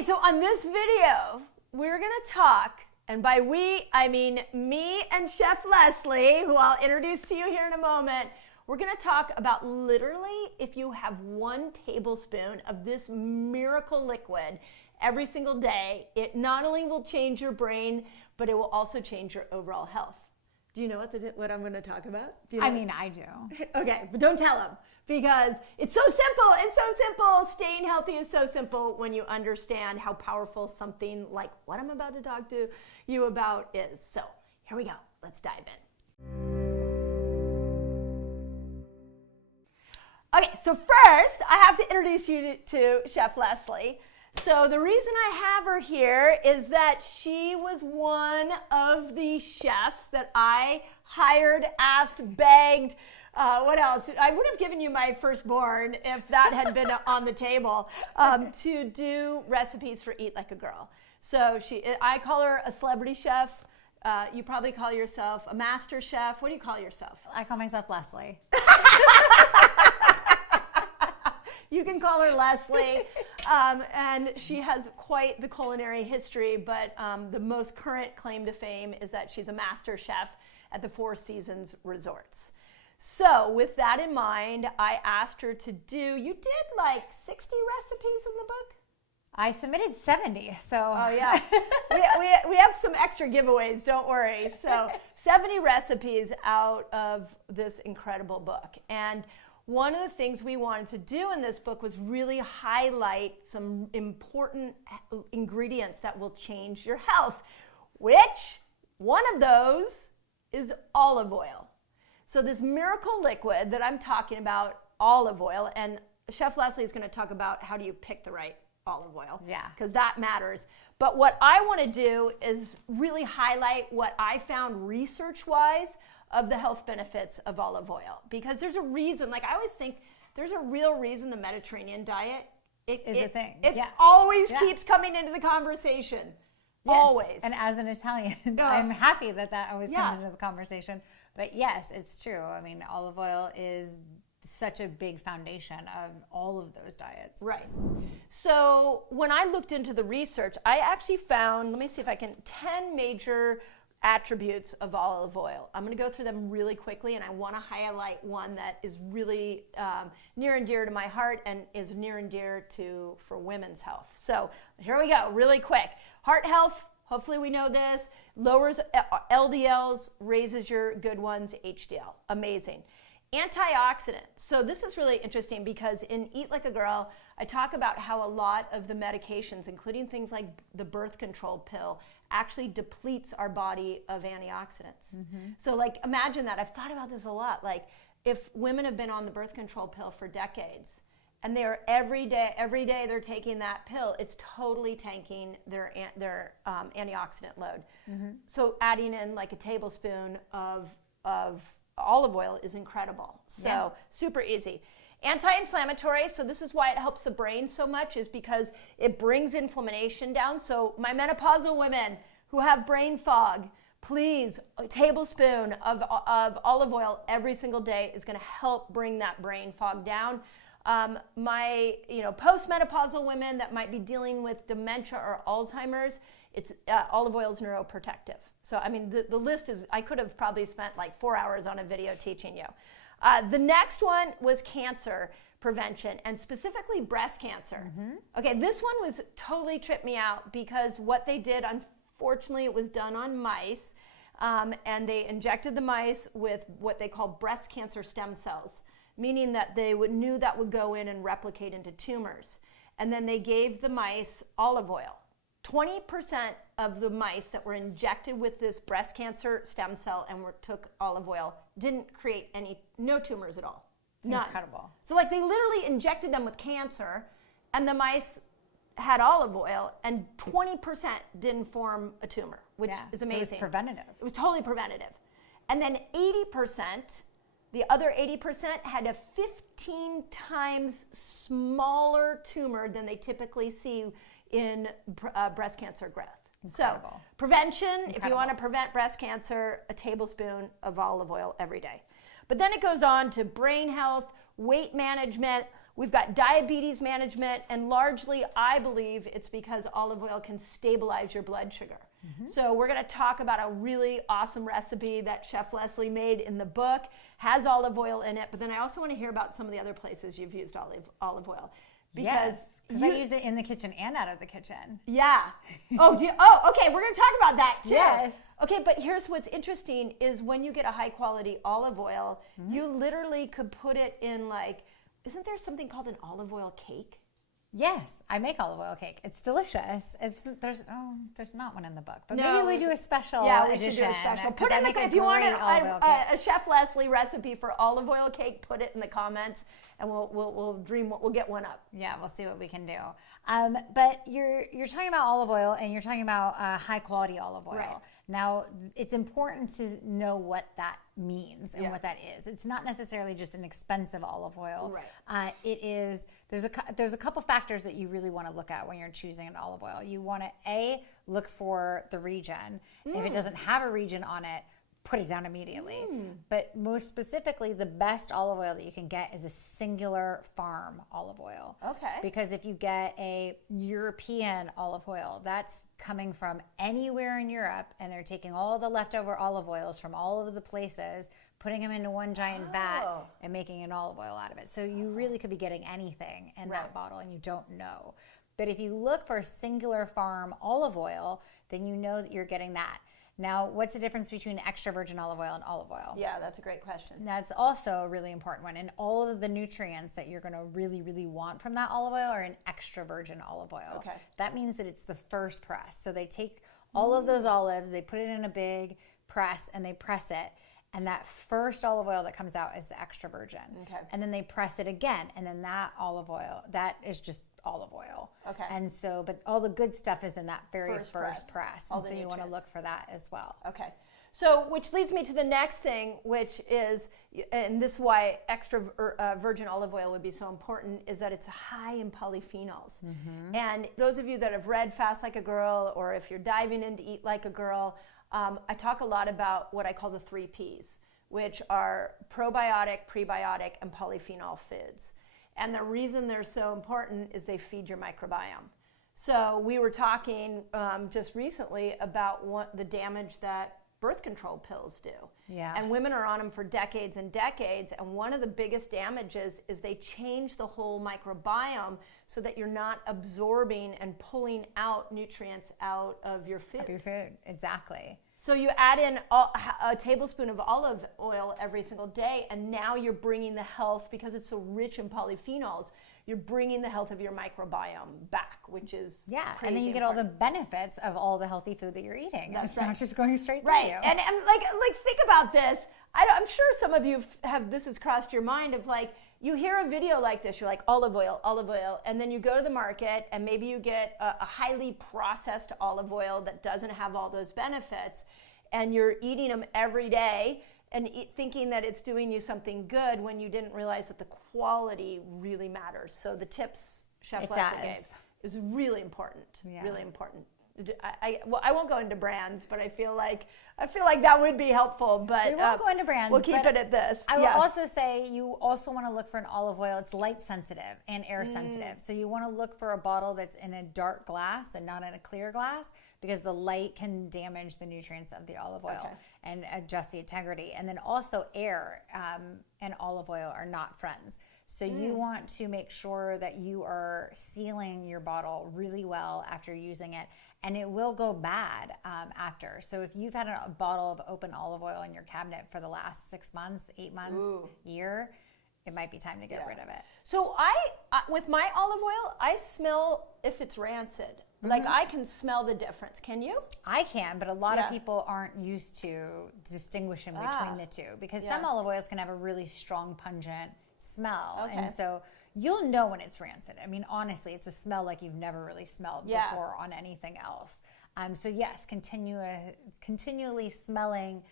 Okay, so on this video, we're going to talk, and by we, I mean me and Chef Lesley, who I'll introduce to you here in a moment. We're going to talk about literally if you have 1 tablespoon of this miracle liquid every single day, it not only will change your brain, but it will also change your overall health. Do you know what I'm going to talk about? Do you know? I mean, I do. Okay, but don't tell them because it's so simple. It's so simple. Staying healthy is so simple when you understand how powerful something like what I'm about to talk to you about is. So here we go. Let's dive in. Okay, so first I have to introduce you to Chef Lesley. So the reason I have her here is that she was one of the chefs that I hired, asked, begged. What else? I would have given you my firstborn if that had been on the table to do recipes for Eat Like a Girl. So I call her a celebrity chef. You probably call yourself a master chef. What do you call yourself? I call myself Lesley. You can call her Lesley, and she has quite the culinary history, but the most current claim to fame is that she's a master chef at the Four Seasons Resorts. So with that in mind, I asked her to you did like 60 recipes in the book? I submitted 70, so. Oh yeah, we have some extra giveaways, don't worry. So 70 recipes out of this incredible book. And one of the things we wanted to do in this book was really highlight some important ingredients that will change your health, which one of those is olive oil. So this miracle liquid that I'm talking about, olive oil, and Chef Lesley is going to talk about how do you pick the right olive oil. Yeah. Because that matters. But what I want to do is really highlight what I found research-wise of the health benefits of olive oil, because there's a reason. Like I always think there's a real reason the Mediterranean diet is a thing. It always keeps coming into the conversation. Yes. Always. And as an Italian, I'm happy that always comes into the conversation. But yes, it's true. I mean, olive oil is such a big foundation of all of those diets. Right. So when I looked into the research, I actually found, let me see if I can, 10 major attributes of olive oil. I'm going to go through them really quickly, and I want to highlight one that is really near and dear to my heart and is near and dear for women's health. So here we go, really quick. Heart health, hopefully we know this, lowers LDLs, raises your good ones, HDL. Amazing. Antioxidant. So this is really interesting because in Eat Like a Girl, I talk about how a lot of the medications, including things like the birth control pill, actually depletes our body of antioxidants. Mm-hmm. So like imagine that. I've thought about this a lot. Like if women have been on the birth control pill for decades and they're every day they're taking that pill, it's totally tanking their antioxidant load. Mm-hmm. So adding in like a tablespoon of olive oil is incredible. So super easy. Anti-inflammatory, so this is why it helps the brain so much, is because it brings inflammation down. So my menopausal women who have brain fog, please, a tablespoon of olive oil every single day is going to help bring that brain fog down. My postmenopausal women that might be dealing with dementia or Alzheimer's, it's olive oil is neuroprotective. So I mean the list is, I could have probably spent like 4 hours on a video teaching you. The next one was cancer prevention, and specifically breast cancer. Mm-hmm. Okay, this one was totally tripped me out because what they did, unfortunately, it was done on mice, and they injected the mice with what they call breast cancer stem cells, meaning that they knew that would go in and replicate into tumors. And then they gave the mice olive oil. 20% of the mice that were injected with this breast cancer stem cell and took olive oil didn't create no tumors at all. None. Incredible. So like they literally injected them with cancer and the mice had olive oil and 20% didn't form a tumor, which is amazing. So it was preventative. It was totally preventative. And then 80%, the other 80% had a 15 times smaller tumor than they typically see in breast cancer growth. Incredible. So prevention, if you want to prevent breast cancer, a tablespoon of olive oil every day. But then it goes on to brain health, weight management, We've got diabetes management, and largely I believe it's because olive oil can stabilize your blood sugar. So we're going to talk about a really awesome recipe that Chef Lesley made in the book, has olive oil in it, but then I also want to hear about some of the other places you've used olive oil. Because I use it in the kitchen and out of the kitchen. Yeah. Okay, we're going to talk about that too. Yes. Okay, but here's what's interesting is when you get a high quality olive oil, you literally could put it in isn't there something called an olive oil cake? Yes, I make olive oil cake. It's delicious. There's not one in the book, but maybe we do a special. Yeah, we should do a special. Put it if you want a Chef Lesley recipe for olive oil cake. Put it in the comments, and we'll get one up. Yeah, we'll see what we can do. But you're talking about olive oil, and you're talking about high quality olive oil. Right. Now, it's important to know what that means and what that is. It's not necessarily just an expensive olive oil. Right. It is. There's a couple factors that you really want to look at when you're choosing an olive oil. You want to look for the region. If it doesn't have a region on it, put it down immediately. But most specifically, the best olive oil that you can get is a singular farm olive oil. Okay. Because if you get a European olive oil, that's coming from anywhere in Europe, and they're taking all the leftover olive oils from all of the places, putting them into one giant vat and making an olive oil out of it. So you really could be getting anything in that bottle, and you don't know. But if you look for singular farm olive oil, then you know that you're getting that. Now, what's the difference between extra virgin olive oil and olive oil? Yeah, that's a great question. That's also a really important one. And all of the nutrients that you're going to really, really want from that olive oil are in extra virgin olive oil. Okay. That means that it's the first press. So they take all of those olives, they put it in a big press, and they press it. And that first olive oil that comes out is the extra virgin. Okay. And then they press it again. And then that olive oil, that is just olive oil. Okay. And so, but all the good stuff is in that very first press. All and so you want to look for that as well. Okay. So, which leads me to the next thing, which is, and this is why extra virgin olive oil would be so important, is that it's high in polyphenols. And those of you that have read Fast Like a Girl, or if you're diving into Eat Like a Girl, I talk a lot about what I call the 3 Ps, which are probiotic, prebiotic, and polyphenol foods. And the reason they're so important is they feed your microbiome. So we were talking just recently about the damage that birth control pills do. Yeah. And women are on them for decades and decades. And one of the biggest damages is they change the whole microbiome so that you're not absorbing and pulling out nutrients out of your food. Of your food, exactly. So you add in a tablespoon of olive oil every single day, and now you're bringing the health, because it's so rich in polyphenols, you're bringing the health of your microbiome back, which is crazy and then you get all the benefits of all the healthy food that you're eating. That's it's not just going straight to you. And like think about this. I'm sure some of you this has crossed your mind of you hear a video like this, you're like olive oil, and then you go to the market and maybe you get a highly processed olive oil that doesn't have all those benefits, and you're eating them every day and thinking that it's doing you something good when you didn't realize that the quality really matters. So the tips Chef Lesley gave is really important, really important. I won't go into brands, but I feel like that would be helpful. But we won't go into brands. We'll keep it at this. I will also say you also want to look for an olive oil. It's light sensitive and air sensitive, so you want to look for a bottle that's in a dark glass and not in a clear glass, because the light can damage the nutrients of the olive oil and adjust the integrity. And then also air and olive oil are not friends. So you want to make sure that you are sealing your bottle really well after using it, and it will go bad after. So if you've had a bottle of open olive oil in your cabinet for the last 6 months, 8 months, year, it might be time to get rid of it. So with my olive oil, I smell if it's rancid. Like I can smell the difference. Can you? I can, but a lot of people aren't used to distinguishing between the two, because some olive oils can have a really strong, pungent smell. And so you'll know when it's rancid. I mean, honestly, it's a smell like you've never really smelled before on anything else. So yes, continually smelling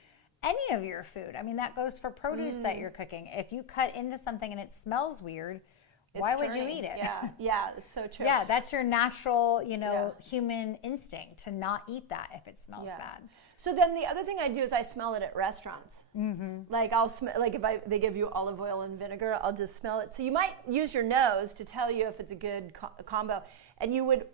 any of your food. I mean, that goes for produce that you're cooking. If you cut into something and it smells weird, Why would you eat it? Yeah, yeah, it's so true. Yeah, that's your natural, human instinct to not eat that if it smells bad. So then the other thing I do is I smell it at restaurants. Like I'll smell, like if they give you olive oil and vinegar, I'll just smell it. So you might use your nose to tell you if it's a good combo. And you would,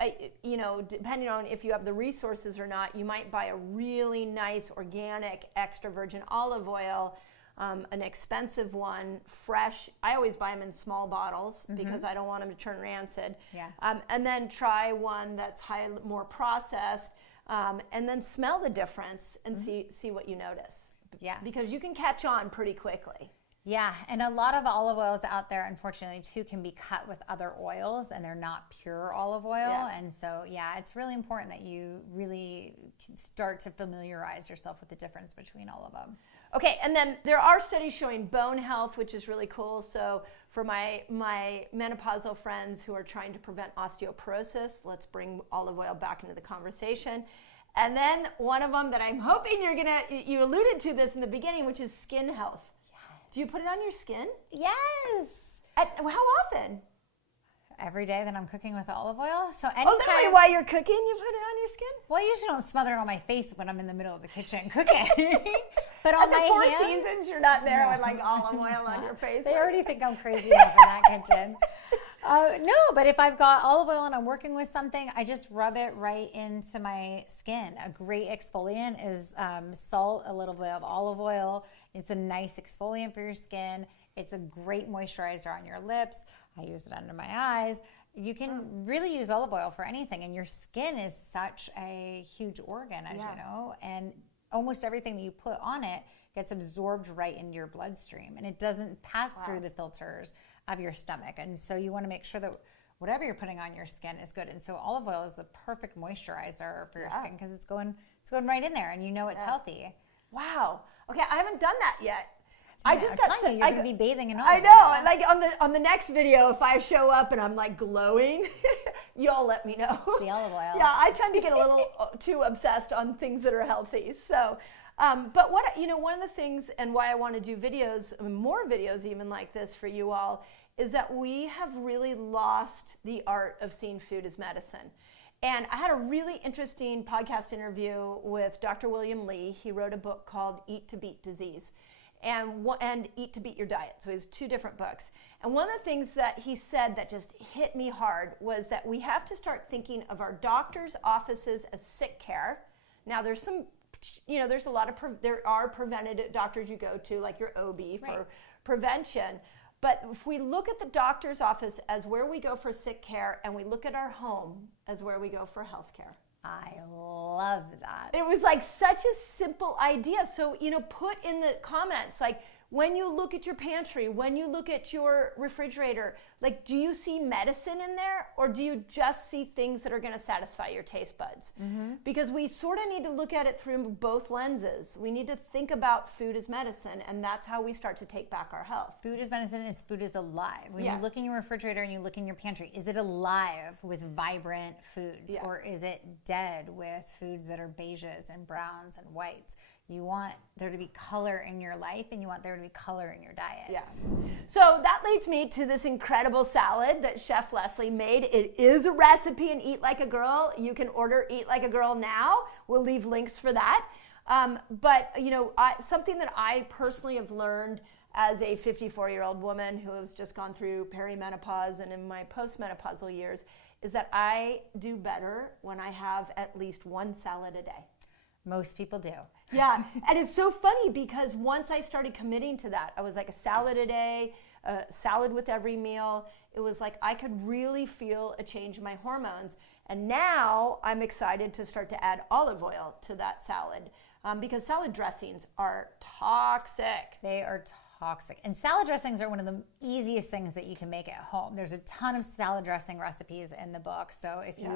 depending on if you have the resources or not, you might buy a really nice organic extra virgin olive oil, an expensive one, fresh. I always buy them in small bottles because I don't want them to turn rancid. Yeah. And then try one that's more processed, and then smell the difference and see what you notice. Yeah. Because you can catch on pretty quickly. Yeah, and a lot of olive oils out there, unfortunately, too, can be cut with other oils, and they're not pure olive oil. Yeah. And so, it's really important that you really start to familiarize yourself with the difference between all of them. Okay, and then there are studies showing bone health, which is really cool. So for my menopausal friends who are trying to prevent osteoporosis, let's bring olive oil back into the conversation. And then one of them that I'm hoping you alluded to this in the beginning, which is skin health. Do you put it on your skin? Yes. How often? Every day that I'm cooking with olive oil. So anytime. Oh, literally while you're cooking, you put it on your skin? Well, I usually don't smother it on my face when I'm in the middle of the kitchen cooking. But on At the my Four hands, Seasons, you're not there with like olive oil on your face. They already think I'm crazy enough in that kitchen. No, but if I've got olive oil and I'm working with something, I just rub it right into my skin. A great exfoliant is salt, a little bit of olive oil. It's a nice exfoliant for your skin. It's a great moisturizer on your lips. I use it under my eyes. You can really use olive oil for anything, and your skin is such a huge organ, as you know, and almost everything that you put on it gets absorbed right into your bloodstream, and it doesn't pass through the filters of your stomach. And so you want to make sure that whatever you're putting on your skin is good. And so olive oil is the perfect moisturizer for your skin because it's going right in there, and it's healthy. Wow. Okay, I haven't done that yet. I just got you're going to be bathing in olive oil. I know. Like on the next video, if I show up and I'm like glowing, y'all let me know. The olive oil. Yeah, I tend to get a little too obsessed on things that are healthy. So, but one of the things and why I want to do videos, more videos even like this for you all, is that we have really lost the art of seeing food as medicine. And I had a really interesting podcast interview with Dr. William Li. He wrote a book called Eat to Beat Disease and Eat to Beat Your Diet. So he has 2 different books. And one of the things that he said that just hit me hard was that we have to start thinking of our doctors' offices as sick care. Now there's some, there's a lot of, there are preventative doctors you go to, like your OB for prevention. But if we look at the doctor's office as where we go for sick care, and we look at our home as where we go for health care. I love that. It was like such a simple idea. So, put in the comments, like when you look at your pantry, when you look at your refrigerator, like, do you see medicine in there, or do you just see things that are going to satisfy your taste buds? Because we sort of need to look at it through both lenses. We need to think about food as medicine, and that's how we start to take back our health. Food is medicine, and food is alive. When you look in your refrigerator and you look in your pantry, is it alive with vibrant foods, or is it dead with foods that are beiges and browns and whites? You want there to be color in your life, and you want there to be color in your diet. Yeah. So that leads me to this incredible salad that Chef Lesley made. It is a recipe in Eat Like a Girl. You can order Eat Like a Girl now. We'll leave links for that. But something that I personally have learned as a 54-year-old woman who has just gone through perimenopause and in my postmenopausal years is that I do better when I have at least 1 salad a day. Most people do. Yeah, and it's so funny because once I started committing to that, I was like a salad a day, a salad with every meal. It was like I could really feel a change in my hormones. And now I'm excited to start to add olive oil to that salad because salad dressings are toxic. They are toxic. And salad dressings are one of the easiest things that you can make at home. There's a ton of salad dressing recipes in the book. So if you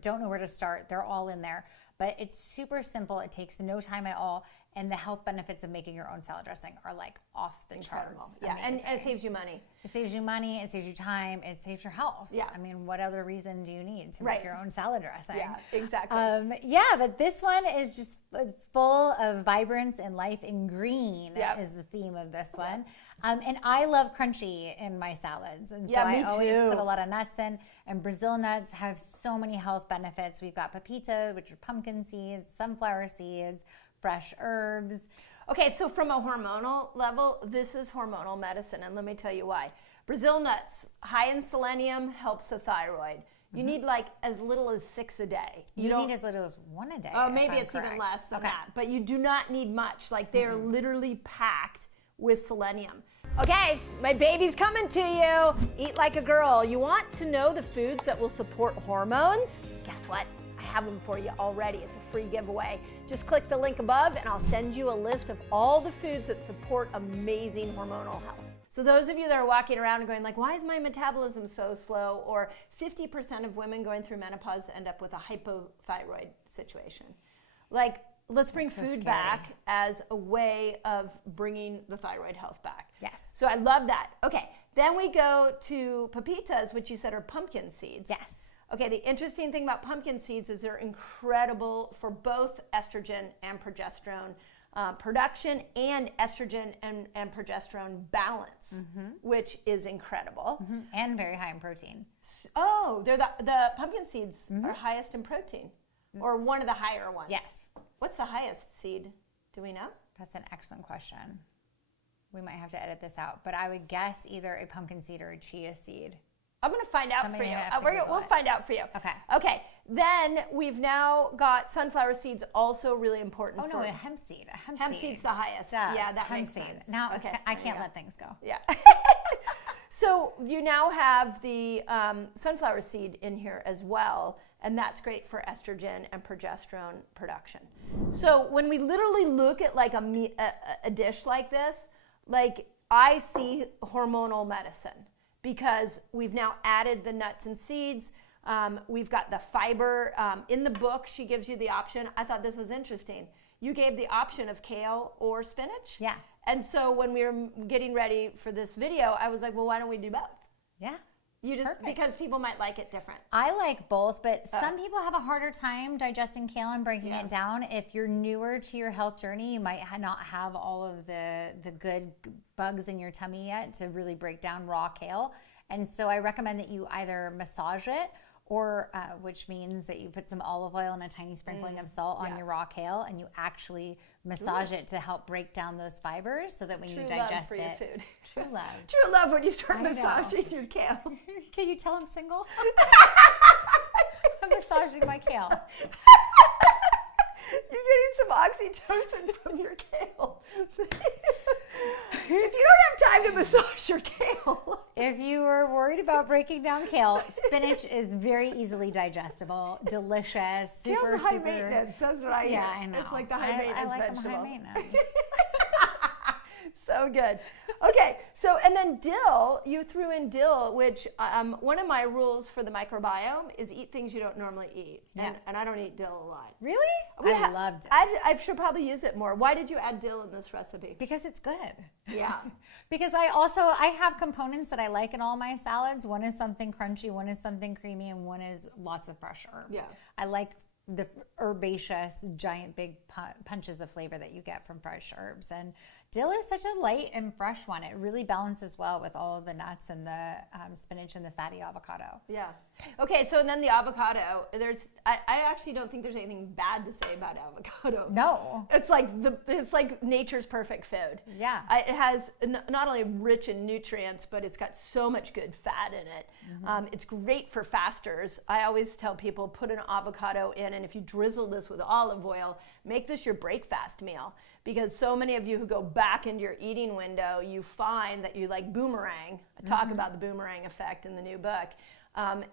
don't know where to start, they're all in there. But it's super simple. It takes no time at all. And the health benefits of making your own salad dressing are like off the charts. Yeah, and it saves you money. It saves you money. It saves you time. It saves your health. Yeah. I mean, what other reason do you need to make your own salad dressing? Yeah, exactly. But this one is just full of vibrance and life, and green is the theme of this one. And I love crunchy in my salads. And so Yeah, me I always too. put a lot of nuts in. And Brazil nuts have so many health benefits. We've got pepita, which are pumpkin seeds, sunflower seeds, fresh herbs. Okay, so from a hormonal level, this is hormonal medicine, and let me tell you why. Brazil nuts, high in selenium, helps the thyroid. You need like as little as 6 a day. You need as little as 1 a day. Oh, maybe it's even less than that. But you do not need much. Like they're literally packed with selenium. Okay, my baby's coming to you. Eat like a girl. You want to know the foods that will support hormones? Guess what? I have them for you already. It's a free giveaway. Just click the link above and I'll send you a list of all the foods that support amazing hormonal health. So those of you that are walking around and going like, why is my metabolism so slow? Or 50% of women going through menopause end up with a hypothyroid situation. Like, let's bring food back as a way of bringing the thyroid health back. Yes. So I love that. Okay, then we go to pepitas, which you said are pumpkin seeds. Yes. Okay, the interesting thing about pumpkin seeds is they're incredible for both estrogen and progesterone production and estrogen and progesterone balance, which is incredible. And very high in protein. Oh, they're the pumpkin seeds are highest in protein, or one of the higher ones. Yes. What's the highest seed? Do we know? That's an excellent question. We might have to edit this out, but I would guess either a pumpkin seed or a chia seed. I'm going to find out for you. We'll find out for you. Okay. Okay. Then we've now got sunflower seeds, also really important. Oh, no, a hemp seed. Hemp seed's the highest. Duh, Yeah, that hemp makes seed. sense. Now, okay, I can't let things go. Yeah. So you now have the sunflower seed in here as well, and that's great for estrogen and progesterone production. So when we literally look at like a dish like this, like I see hormonal medicine because we've now added the nuts and seeds. We've got the fiber. In the book, she gives you the option. I thought this was interesting. You gave the option of kale or spinach. Yeah. And so when we were getting ready for this video, I was like, well, why don't we do both? Yeah. Because people might like it different. I like both, but some people have a harder time digesting kale and breaking it down. If you're newer to your health journey, you might not have all of the good bugs in your tummy yet to really break down raw kale. And so I recommend that you either massage it or which means that you put some olive oil and a tiny sprinkling of salt on your raw kale, and you actually massage it to help break down those fibers so that when you digest for it. your food. True love. True love when you start massaging your kale. Can you tell I'm single? I'm massaging my kale. You're getting some oxytocin from your kale. If you don't have time to massage your kale. If you were worried about breaking down kale, spinach is very easily digestible, delicious, super, Kale's high super. maintenance. That's what I hear. Yeah, I know. It's like the high maintenance I like vegetable. them high maintenance. So good. Okay, so and then dill, you threw in dill, which one of my rules for the microbiome is eat things you don't normally eat. Yeah. And I don't eat dill a lot. Really? I loved it. I should probably use it more. Why did you add dill in this recipe? Because it's good. Yeah. Because I have components that I like in all my salads. One is something crunchy, one is something creamy, and one is lots of fresh herbs. Yeah. I like the herbaceous, giant, big punches of flavor that you get from fresh herbs. And dill is such a light and fresh one. It really balances well with all of the nuts and the spinach and the fatty avocado. Yeah. Okay, so and then the avocado. I actually don't think there's anything bad to say about avocado. No. It's like nature's perfect food. Yeah. It has not only rich in nutrients, but it's got so much good fat in it. Mm-hmm. It's great for fasters. I always tell people put an avocado in, and if you drizzle this with olive oil, make this your breakfast meal. Because so many of you who go back into your eating window, you find that you like boomerang. I talk about the boomerang effect in the new book.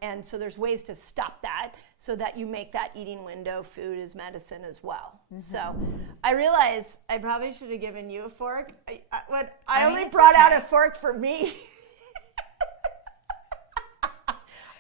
And so there's ways to stop that so that you make that eating window food as medicine as well. Mm-hmm. So I realize I probably should have given you a fork. I only brought out a fork for me.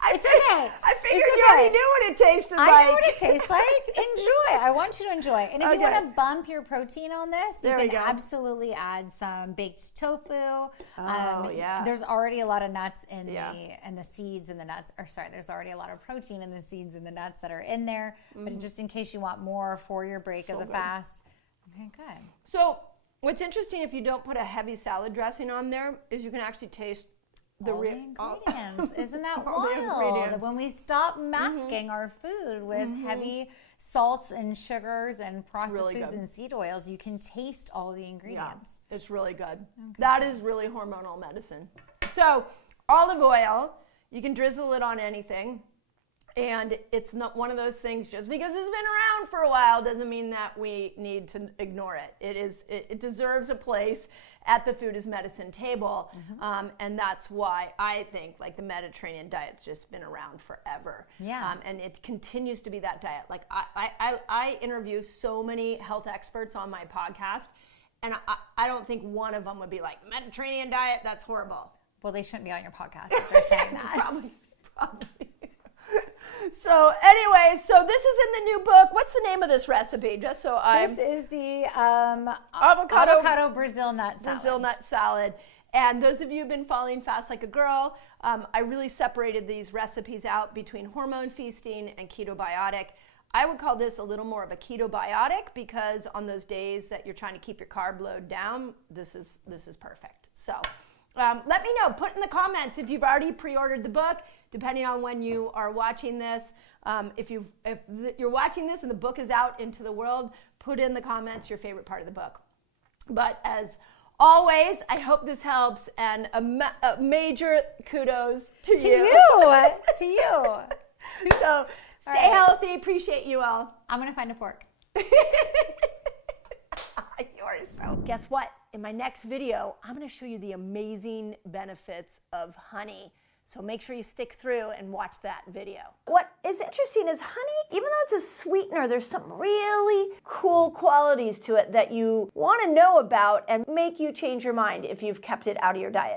It's okay. I figured you already knew what it tasted like. I know what it tastes like. Enjoy. I want you to enjoy. And if you want to bump your protein on this, you can absolutely add some baked tofu. Yeah. There's already a lot of nuts in the seeds and the nuts. Or sorry, there's already a lot of protein in the seeds and the nuts that are in there. Mm-hmm. But just in case you want more for your break of the fast. Okay, good. So What's interesting, if you don't put a heavy salad dressing on there, is you can actually taste the ingredients. Isn't that all the wild? ingredients. When we stop masking our food with heavy salts and sugars and processed really foods good. and seed oils, you can taste all the ingredients. Yeah, it's really good. That is really hormonal medicine. So olive oil, you can drizzle it on anything. And it's not one of those things, just because it's been around for a while doesn't mean that we need to ignore it. It deserves a place at the food as medicine table. And that's why I think like the Mediterranean diet's just been around forever. Yeah. And it continues to be that diet. Like I interview so many health experts on my podcast, and I don't think one of them would be like, Mediterranean diet, that's horrible. Well, they shouldn't be on your podcast if they're saying that. Probably. So anyway, so this is in the new book. What's the name of this recipe? Just so This is the avocado Brazil nut salad. Brazil nut salad. And those of you who've been following Fast Like a Girl, I really separated these recipes out between hormone feasting and ketobiotic. I would call this a little more of a ketobiotic, because on those days that you're trying to keep your carb load down, this is perfect. So let me know. Put in the comments if you've already pre-ordered the book, depending on when you are watching this. If you're watching this and the book is out into the world, put in the comments your favorite part of the book. But as always, I hope this helps, and a major kudos to you. To you. So stay healthy. Appreciate you all. I'm going to find a fork. Guess what? In my next video, I'm going to show you the amazing benefits of honey. So make sure you stick through and watch that video. What is interesting is honey, even though it's a sweetener, there's some really cool qualities to it that you want to know about and make you change your mind if you've kept it out of your diet.